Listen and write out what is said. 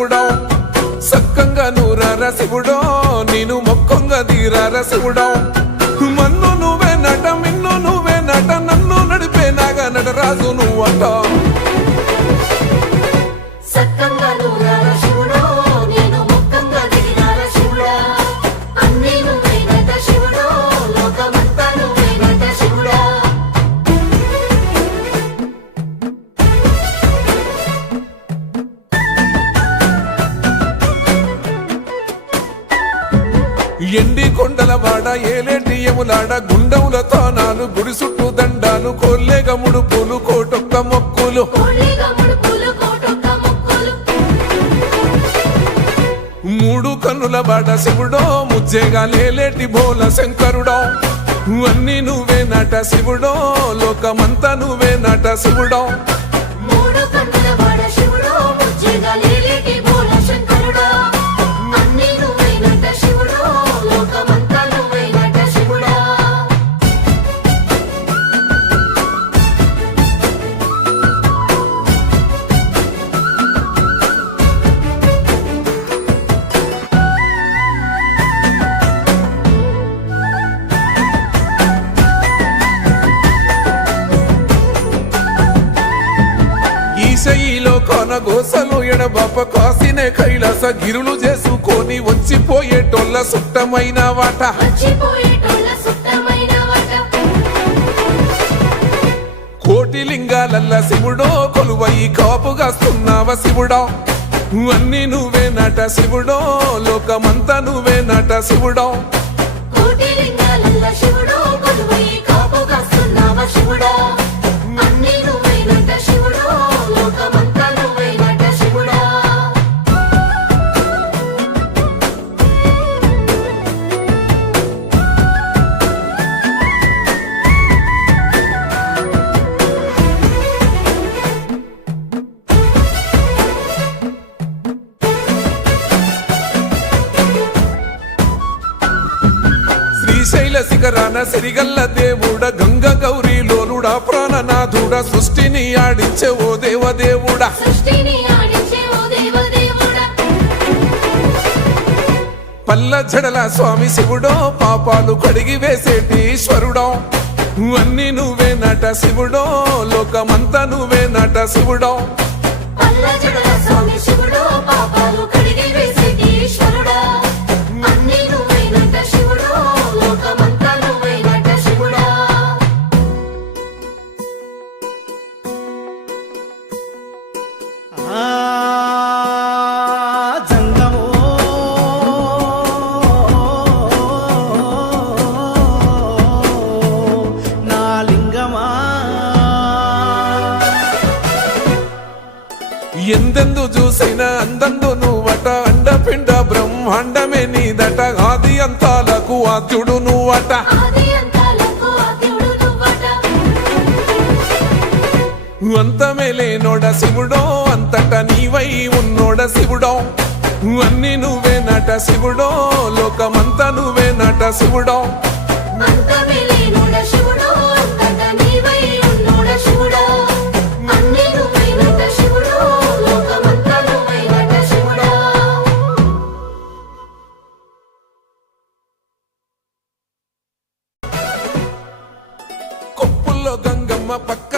శివుడో సక్కంగా నూరార శివుడో నేను మొక్కంగా తీరార శివుడో మన్ను నువ్వే నట మిన్ను నువ్వే నట నన్ను నడిపే నాగా నటరాజు నువ్వట ఎండి కొండల వాడ ఏలేటి యములాడ గుండముల తానాలు గుడి చుట్టూ దండాలు కోల్లేగ ముడుపులు కోటొక్క మొక్కులు మూడు కన్నుల వాడ శివుడో ముజ్జేగా లేలేటి బోల శంకరుడో అన్ని నువ్వే నట శివుడో లోకమంతా నువ్వే నట శివుడో ఈశయిలో కొన గోసలు ఎడబాప కాసినే కైలాస గిరులు చేసుకొని వచ్చిపోయేటోళ్ళ సుట్టమైన వాట కోటి లింగాలల్ల శివుడో కొలువై కాపుగాస్తున్నావ శివుడో అన్ని నువ్వే నట శివుడో లోకమంతా నువ్వే నట శివుడో శ్రీశైల శిఖరాన సిరిగల్ల దేవుడ గంగ గౌరీ లోలుడా ప్రాణనాథుడ సృష్టిని ఆడించే ఓ దేవదేవుడా పల్ల జడల స్వామి శివుడో పాపాలు కడిగి వేసేటి ఈశ్వరుడో అన్ని నువ్వే నట శివుడో లోకమంతా నువ్వే నట శివుడో ఎందెందు చూసిన అందందు నువ్వట అండపిండ బ్రహ్మాండమే నీదట ఆది అంతాలకు ఆద్యుడు నువ్వట అంతమే లేనోడ శివుడో అంతట నీవై ఉన్నోడ శివుడో అన్ని నువ్వే నట శివుడో లోకమంతా నువ్వే నట శివుడో కొప్పుల్లో గంగమ్మ పక్క